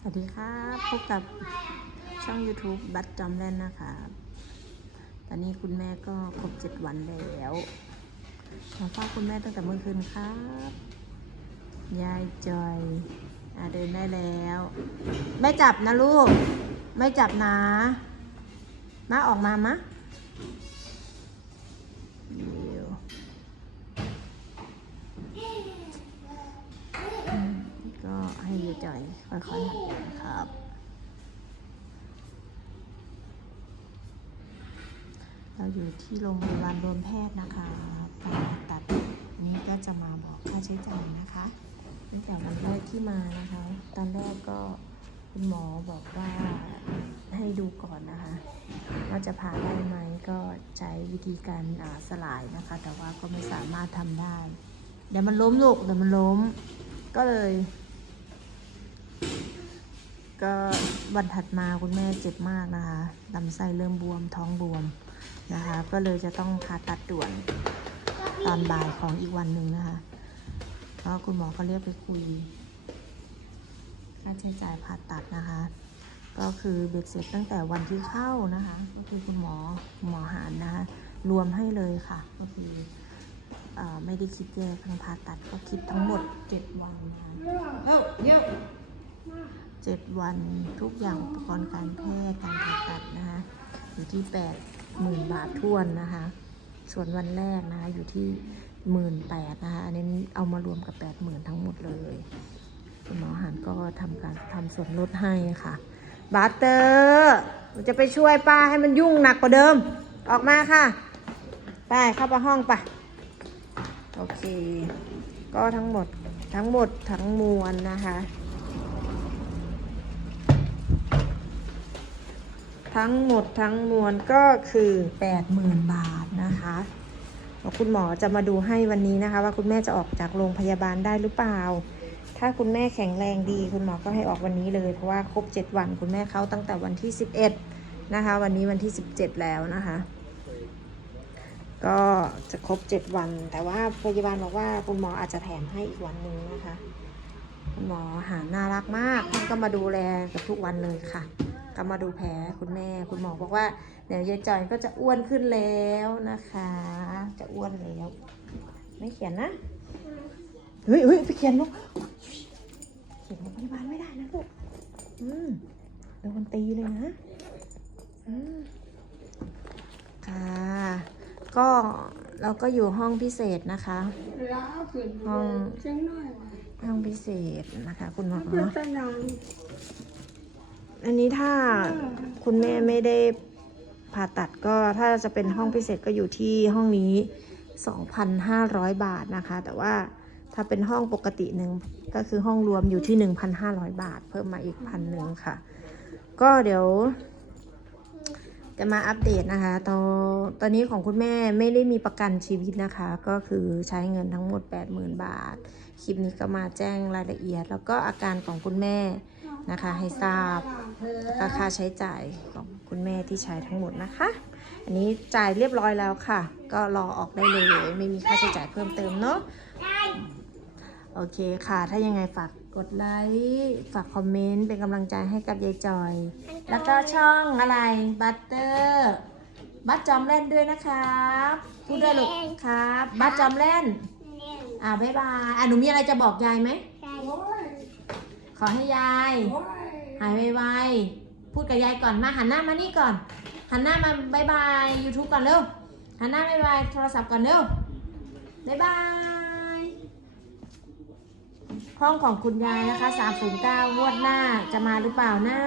สวัสดีครับ พบกับช่อง YouTube บัตจอมแลนนะคะ ตอนนี้คุณแม่ก็ครบเจ็ดวันแล้วมาเฝ้าคุณแม่ตั้งแต่เมื่อคืนครับ ยายจอยอเดินได้แล้ว ไม่จับนะลูก ไม่จับนะ มาออกมามะ อยค่อยๆหัดเดินครับ เราอยู่ที่โรงพยาบาลรวมแพทย์นะคะการผ่าตัดนี้ก็จะมาบอกค่าใช้จ่ายนะคะตั้งแต่วันแรกที่มานะคะ ตอนแรกก็คุณหมอบอกว่าให้ดูก่อนนะคะ ว่าจะผ่าได้ไหมก็ใช้วิธีการสลายนะคะ แต่ว่าก็ไม่สามารถทำได้เดี๋ยวมันล้มลูกเดี๋ยวมันล้ม ก็เลย ก็วันถัดมาคุณแม่เจ็บมากนะคะลำไส้เริ่มบวมท้องบวมนะคะ ก็เลยจะต้องผ่าตัดด่วนตอนบ่ายของอีกวันหนึ่งนะคะแล้วคุณหมอก็เรียกไปคุย ค่าใช้จ่ายผ่าตัดนะคะ ก็คือเบ็ดเสร็จตั้งแต่วันที่เข้านะคะ ก็คือคุณหมอหมอหารนะคะรวมให้เลยค่ะ ก็คือออไม่ได้คิดแยกทั้งผ่าตัดก็คิดทั้งหมด 7 วันนะคะเอ้าเดี๋ยว เจ็ดวันทุกอย่างอุปกรณ์การแพทย์การผ่าตัดนะคะอยู่ที่ 8 0 0 0 0 บาททวนนะคะ ส่วนวันแรกนะคะอยู่ที่หมื่นแปดนะคะอันนี้เอามารวมกับ 8 0,000 ทั้งหมดเลยคุณหมอหันก็ทำการทำส่วนลดให้ค่ะ บาเตอร์มันจะไปช่วยป้าให้มันยุ่งหนักกว่าเดิม ออกมาค่ะ ไปเข้าไปห้องไปโอเค ก็ทั้งหมดทั้งหมดทั้งมวลนะคะ ทั้งหมดทั้งมวลก็คือ 80,000 บาทนะคะแล้วคุณหมอจะมาดูให้วันนี้นะคะ ว่าคุณแม่จะออกจากโรงพยาบาลได้หรือเปล่า ถ้าคุณแม่แข็งแรงดี คุณหมอก็ให้ออกวันนี้เลย เพราะว่าครบ 7 วัน คุณแม่เข้าตั้งแต่วันที่ 11 นะคะ วันนี้วันที่ 17 แล้วนะคะ ก็จะครบ 7 วัน แต่ว่าพยาบาลบอกว่าคุณหมออาจจะแถมให้อีกวันหนึ่งนะคะ คุณหมอหาน่ารักมากท่านก็มาดูแลกับทุกวันเลยค่ะ ก็มาดูแผลคุณแม่ คุณหมอบอกว่าเดี๋ยวยายจอยก็จะอ้วนขึ้นแล้วนะคะ จะอ้วนแล้ว ไม่เขียนนะ เฮ้ยเฮ้ยไปเขียนลูก เขียนโรงพยาบาลไม่ได้นะลูก อืมโดนตีเลยนะ อืมค่ะ ก็เราก็อยู่ห้องพิเศษนะคะแล้วขึ้นห้องเชียงน้อยว่ะห้องพิเศษนะคะ คุณหมอเป็นสนาม อันนี้ถ้าคุณแม่ไม่ได้ผ่าตัดก็ถ้าจะเป็นห้องพิเศษก็อยู่ที่ห้องนี้ 2,500 บาทนะคะ แต่ว่าถ้าเป็นห้องปกติหนึ่งก็คือห้องรวมอยู่ที่ 1,500 บาท เพิ่มมาอีกพันหนึ่งค่ะ ก็เดี๋ยว จะมาอัปเดตนะคะตอนตอนนี้ของคุณแม่ไม่ได้มีประกันชีวิตนะคะ ก็คือใช้เงินทั้งหมด 80,000 บาท คลิปนี้ก็มาแจ้งรายละเอียด แล้วก็อาการของคุณแม่ นะคะ ให้ทราบก็ค่าใช้จ่ายของคุณแม่ที่ใช้ทั้งหมดนะคะ อันนี้จ่ายเรียบร้อยแล้วค่ะ ก็รอออกได้เลย ไม่มีค่าใช้จ่ายเพิ่มเติมเนาะโอเคค่ะ ถ้ายังไงฝากกดไลค์ฝากคอมเมนต์เป็นกำลังใจให้กับยายจอย แล้วก็ช่องอะไรบัตเตอร์บัตจอมเล่นด้วยนะครับพูดด้วยลูกครับ บัตจอมเล่นอ่าบ๊ายบายอะหนูมีอะไรจะบอกยายไหมโอ้ย ขอให้ยายโอ้ยหายไวๆ พูดกับยายก่อนมาหันหน้ามานี่ก่อน หันหน้ามาบายบาย YouTube ก่อนเร็ว หันหน้าบายบายโทรศัพท์ก่อนเร็วบายบายห้องของคุณยายนะคะ309งวดหน้าจะมาหรือเปล่านะ